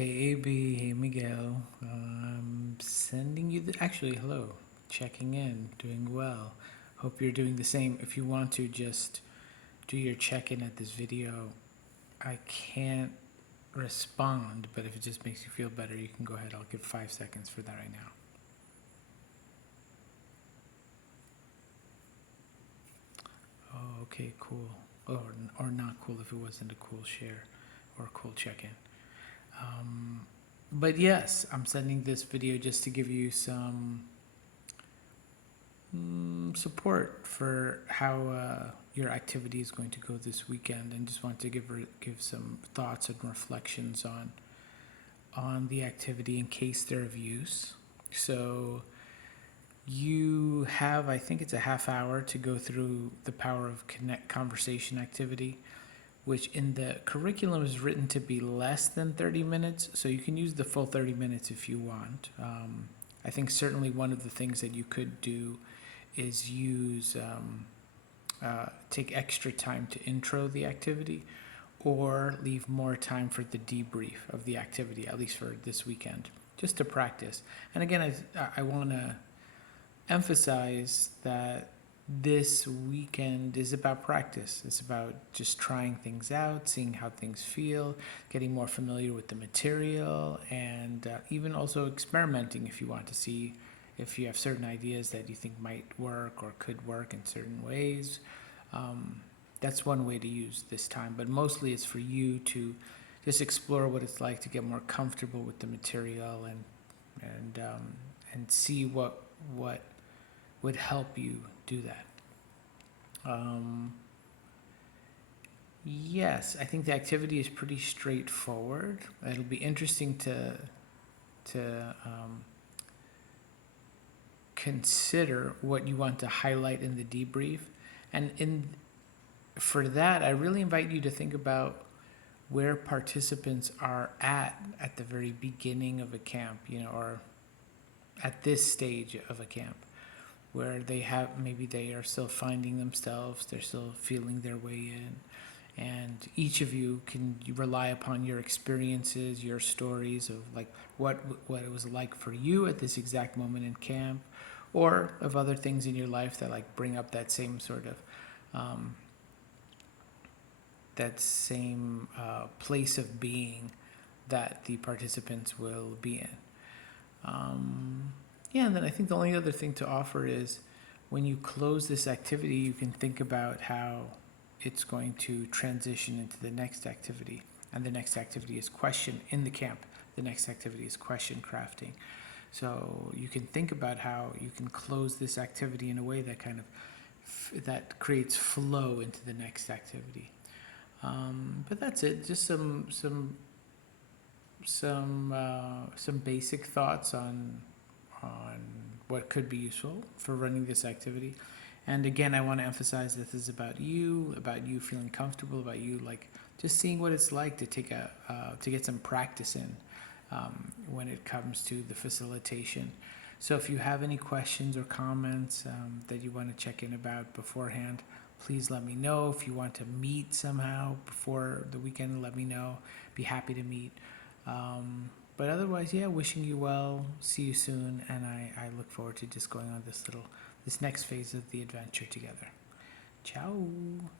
Hey AB, hey Miguel. I'm sending you actually, hello, checking in, doing well. Hope you're doing the same. If you want to just do your check in at this video, I can't respond, but if it just makes you feel better, you can go ahead. I'll give 5 seconds for that right now. Oh, okay, cool. Or not cool if it wasn't a cool share or a cool check in. But yes, I'm sending this video just to give you some support for how your activity is going to go this weekend, and just want to give some thoughts and reflections on the activity in case they're of use. So you have, I think it's a half hour to go through the power of connect conversation activity, which in the curriculum is written to be less than 30 minutes. So you can use the full 30 minutes if you want. I think certainly one of the things that you could do is take extra time to intro the activity, or leave more time for the debrief of the activity, at least for this weekend, just to practice. And again, I want to emphasize that this weekend is about practice. It's about just trying things out, seeing how things feel, getting more familiar with the material, and even also experimenting if you want to see if you have certain ideas that you think might work or could work in certain ways. That's one way to use this time, but mostly it's for you to just explore what it's like to get more comfortable with the material, and see what would help you do that. Yes, I think the activity is pretty straightforward. It'll be interesting to consider what you want to highlight in the debrief, and for that, I really invite you to think about where participants are at the very beginning of a camp, or at this stage of a camp, where maybe they are still finding themselves, they're still feeling their way in. And each of you can rely upon your experiences, your stories of like what it was like for you at this exact moment in camp, or of other things in your life that like bring up that same sort of place of being that the participants will be in. Yeah, and then I think the only other thing to offer is, when you close this activity, you can think about how it's going to transition into the next activity. And the next activity is question in the camp. The next activity is question crafting. So you can think about how you can close this activity in a way that that creates flow into the next activity. But that's it. Just some basic thoughts on what could be useful for running this activity. And again, I want to emphasize this is about you feeling comfortable, about you like just seeing what it's like to to get some practice in when it comes to the facilitation. So if you have any questions or comments that you want to check in about beforehand, please let me know. If you want to meet somehow before the weekend, let me know. Be happy to meet. But otherwise, yeah, wishing you well. See you soon, and I look forward to just going on this next phase of the adventure together. Ciao.